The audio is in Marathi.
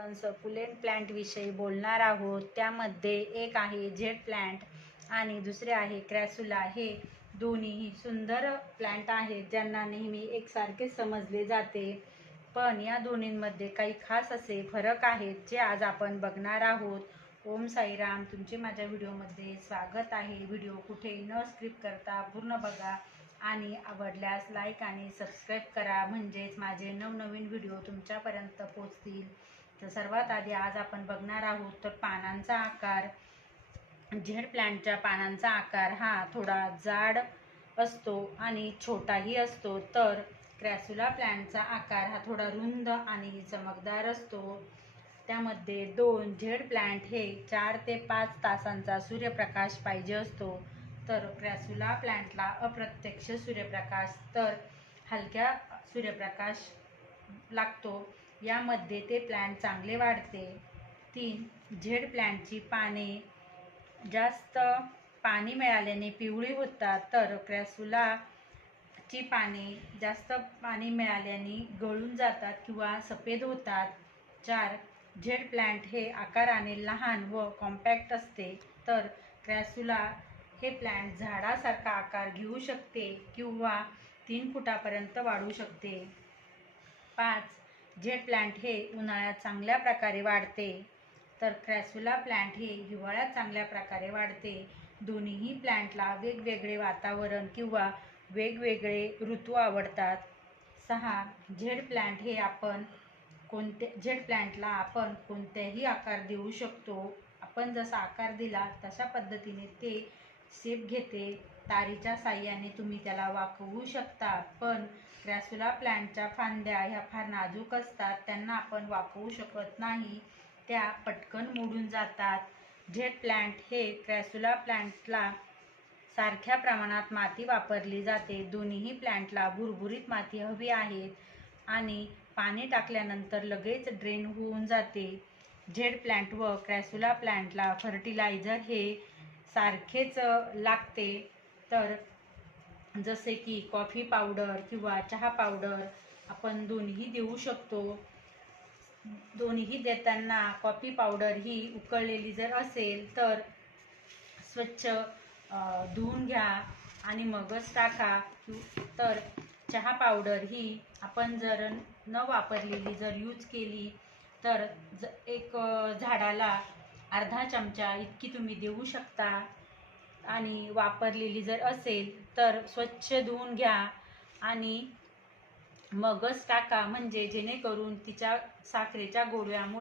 आपण सकुलेंट प्लांटविषयी बोलणार आहोत. त्यामध्ये एक आहे झेड प्लांट आणि दुसरे आहे क्रॅसुला. हे दोन्हीही सुंदर प्लांट आहेत ज्यांना नेहमी एकसारखे समजले जाते. पण या दोन्हींमध्ये काही खास असे फरक आहेत जे आज आपण बघणार आहोत. ओम साईराम तुमचे माझ्या व्हिडिओमध्ये स्वागत आहे. व्हिडिओ कुठेही न स्क्रिप्ट करता पूर्ण बघा आणि आवडल्यास लाईक आणि सबस्क्राईब करा. म्हणजेच माझे नवनवीन व्हिडिओ तुमच्यापर्यंत पोचतील तर सर्वात आधी आज आपण बघणार आहोत तर पानांचा आकार झेड प्लांटच्या पानांचा आकार हा थोडा जाड असतो आणि छोटाही असतो. तर क्रॅसुला प्लांटचा आकार हा थोडा रुंद आणि चमकदार असतो. त्यामध्ये दोन झेड प्लांट हे चार ते पाच तासांचा सूर्यप्रकाश पाहिजे असतो. तर क्रॅसुला प्लांटला अप्रत्यक्ष सूर्यप्रकाश तर हलक्या सूर्यप्रकाश लागतो. यामध्ये ते प्लांट चांगले वाढते. तीन झेड प्लांटची पाने जास्त पाणी मिळाल्याने पिवळी होतात. तर क्रॅसुलाची पाने जास्त पाणी मिळाल्याने गळून जातात किंवा सफेद होतात. चार झेड प्लांट हे आकाराने लहान व कॉम्पॅक्ट असते. तर क्रॅसुला हे प्लांट झाडासारखा आकार घेऊ शकते किंवा तीन फुटापर्यंत वाढू शकते. पाच झेड प्लांट हे उन्हाळ्यात चांगल्या प्रकारे वाढते तर क्रॅसुला प्लांट हे हिवाळ्यात चांगल्या प्रकारे वाढते. दोन्हीही प्लांटला वेगवेगळे वातावरण किंवा वेगवेगळे ऋतू आवडतात. सहा झेड प्लांट हे आपण कोणते झेड प्लांटला आपण कोणत्याही आकार देऊ शकतो. आपण जसा आकार दिला तशा पद्धतीने ते सेप घेते तारीच्या साह्याने तुम्ही त्याला वाकवू शकता. पण क्रॅसुला प्लांटच्या फांद्या ह्या फार नाजूक असतात त्यांना आपण वाकवू शकत नाही. त्या पटकन मोडून जातात. झेड प्लांट हे क्रॅसुला प्लांटला सारख्या प्रमाणात माती वापरली जाते. दोन्हीही प्लांटला भुरभुरीत माती हवी आहे आणि पाणी टाकल्यानंतर लगेच ड्रेन होऊन जाते. झेड प्लांट व क्रॅसुला प्लांटला फर्टिलायझर हे सारखेच लागते. तर जसे की कॉफी पावडर किंवा चहा पावडर आपण दोन्ही देऊ शकतो. दोन्ही देताना कॉफी पावडर ही उकळलेली जर असेल तर स्वच्छ धुवून घ्या आणि मगच टाका. तर चहा पावडर ही आपण जर न वापरलेली जर यूज केली तर ज एक झाडाला अर्धा चमचा इतकी तुम्ही देऊ शकता. आणि वापरलेली जर असेल तर स्वच्छ धुवून घ्या. आणि मगच टाका. म्हणजे जेणेकरून तिच्या साखरेच्या गोळ्यामुळे